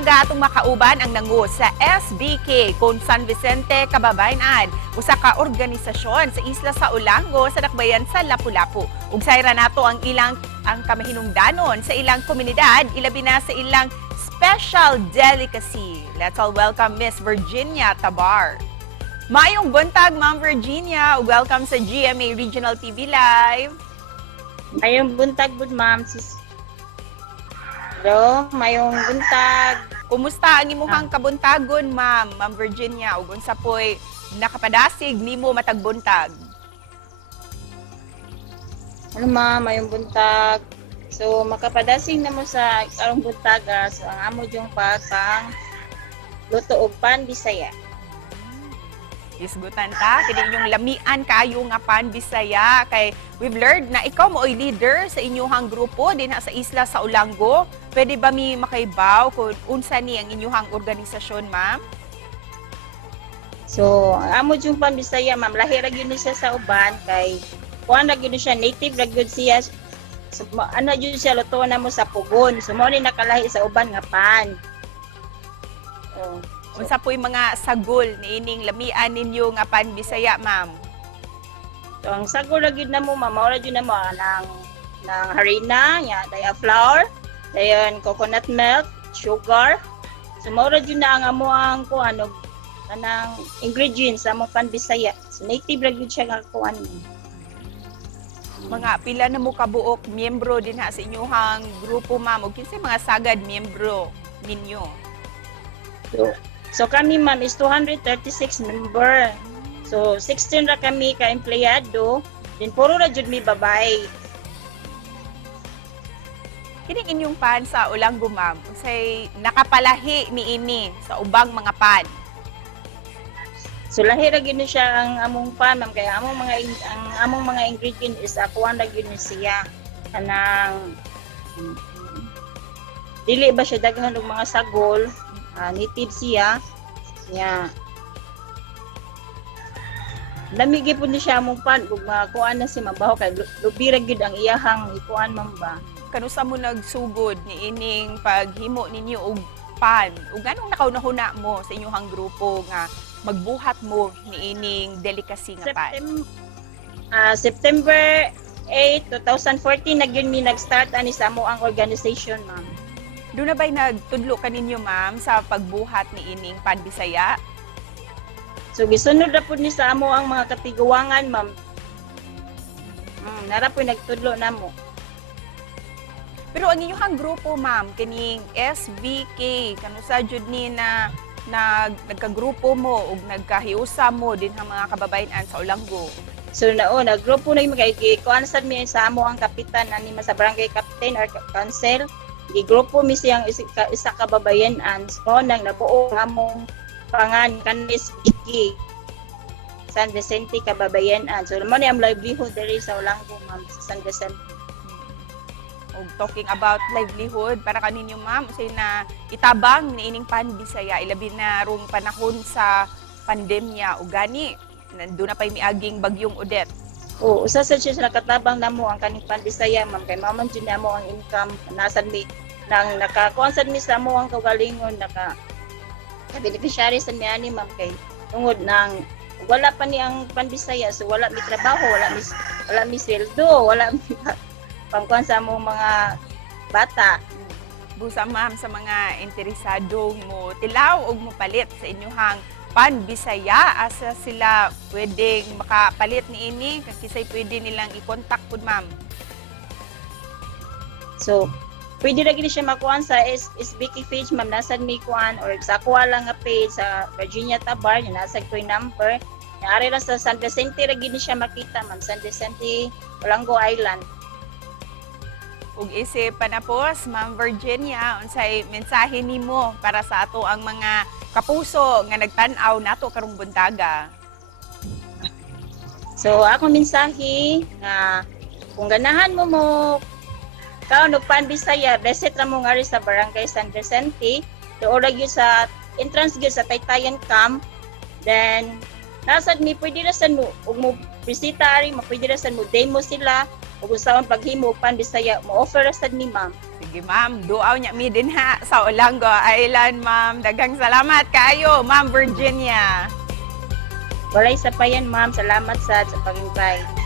buntag atong makauban ang nangu sa SBK kung San Vicente, Kababayan-an, usa ka organisasyon sa isla sa Olango sa dakbayan sa Lapu-Lapu. Ug sayra nato ang kamahinungdanon sa ilang komunidad, ilabi na sa ilang special delicacy. Let's all welcome Miss Virginia Tabar. Maayong buntag, Ma'am Virginia. Welcome sa GMA Regional TV Live. Mayong buntag, good ma'am. Hello, mayong buntag. Kumusta ang imuhang kabuntagon, Ma'am Virginia? Ug unsa poy nakapadasig nimo matag buntag? Ano ma'am, mayong buntag. So, makapadasing na mo sa karong buntag, so ang amo yung pasang luto og pan Bisaya. Isgutan ta, kini inyong lamian kayo nga pan Bisaya kay we've learned na ikaw mo'y leader sa inyong grupo din sa isla sa Olango. Pwede ba mi makaibaw kung unsa ni ang inyong organisasyon, ma'am? So, ang amo yung pan Bisaya, ma'am, lahi ra gyud ni siya sa uban kay kuan ra gyud siya, native ra gyud siya. So, ano yun siya, luto na mo sa pugon. So, mo ni nakalahi sa uban nga pan. Unsa po'y mga sagol ni ining lamian ninyo nga pan Bisaya, ma'am? So, ang sagol ra gyud na mo, ma'am, mao ra gyud na mo ng harina, daya flour, dayon coconut milk, sugar. So, mao ra gyud na ang amo ang kuan kanang ingredients sa among pan Bisaya. So, native ra gyud siya nga kuan. Mga pila na mo kabuok miyembro din sa inyong grupo, ma'am, ug kinsay mga sagad miyembro ninyo? So kami ma'am is 236 member. So 16 ra kami ka empleyado, din puro ra jud mi babae. Kining inyong pan sa Olango, ma'am, unsay nakapalahi niini sa ubang mga pan? So lahi ra gyud ni siya ang among pan ma'am, kaya among mga ingredient is akuan ra gyud ni siya kanang dili ba siya daghan og mga sagol, native siya. Lamigi po ni siya among pan ug kuan na si mabaho kay lubi ra gyud ang iyahang ikuan ma'am ba. Kanusa mo nagsugod ni ining paghimo ninyo og pan? Ug anong nakauna-huna mo sa inyong grupo nga magbuhat mo ni ining delicacy nga pan? September 8, 2014 na gyud mi nag-start ani sa amo ang organization ma'am. Doon na ba'y nagtudlo ka ninyo, ma'am, sa pagbuhat ni ining pan Bisaya? So gisunod na po ni sa amo ang mga katiguangan ma'am. Nara po nagtudlo namo. Pero ang inyong grupo, ma'am, kining SBK, kanusa jud ni na nagkagrupo mo ug nagkahiusa mo din ang mga kababayan sa Olango? So nagrupo na yung kuan sad mi sa amo ang kapitan ani sa barangay captain or council. Gigrupo mi siyang isa ka babayan-an so nang nabuo ang among pangan kanis SBK San Vicente Kababayan-an. So mo ni ang livelihood diri sa Olango ma'am sa San Vicente. Og talking about livelihood, para kaninyo, ma'am, usay na itabang ni ining pan Bisaya ilabi na rong panahon sa pandemya ug gani nandoon na pay miaging bagyong Odette. Usa sa siya nakatabang namo ang kaning pan Bisaya ma'am kay mao man jud namo ang income nasad mi nang nakakuan sad mi sa amo ang kaugalingon beneficiary sa mi ani ma'am kay tungod nang wala pa ni ang pan Bisaya so wala mi trabaho, wala mi sweldo, wala mi pangkuan sa among mga bata. Busa, ma'am, sa mga interesadong mo tilaw og mo palit sa inyong pan Bisaya, asa sila pwedeng makapalit ni ini kisay pwede nilang i-contact pud, ma'am? So pwede ra gid siya makuan sa SBK page ma'am, nasad mi kuan or sa kuha lang nga page sa Virginia Tabar, nasad ko yung number. Naari ra sa San Vicente ra gid siya makita ma'am, San Vicente, Olango Island. Ug isip panapos, Ma'am Virginia, unsay mensahe nimo para sa ato ang mga kapuso nga nagtan-aw nato karong buntaga? So ako mensahe nga kung ganahan mo kaon og pan Bisaya, visit ra mo ngari sa Barangay San Vicente, doon ra gyud sa entrance gyud sa Taytayan Camp. Then nasad mi pwede ra sad mo ug mo bisita ari, pwede ra sad mo demo sila ug usaon paghimo pan Bisaya mo offer ra sad ni ma'am. Sige ma'am, duaw niya mi din ha sa Olango Island ma'am. Daghang salamat kaayo Ma'am Virginia. Walay sa payan ma'am, salamat sa pag-invite.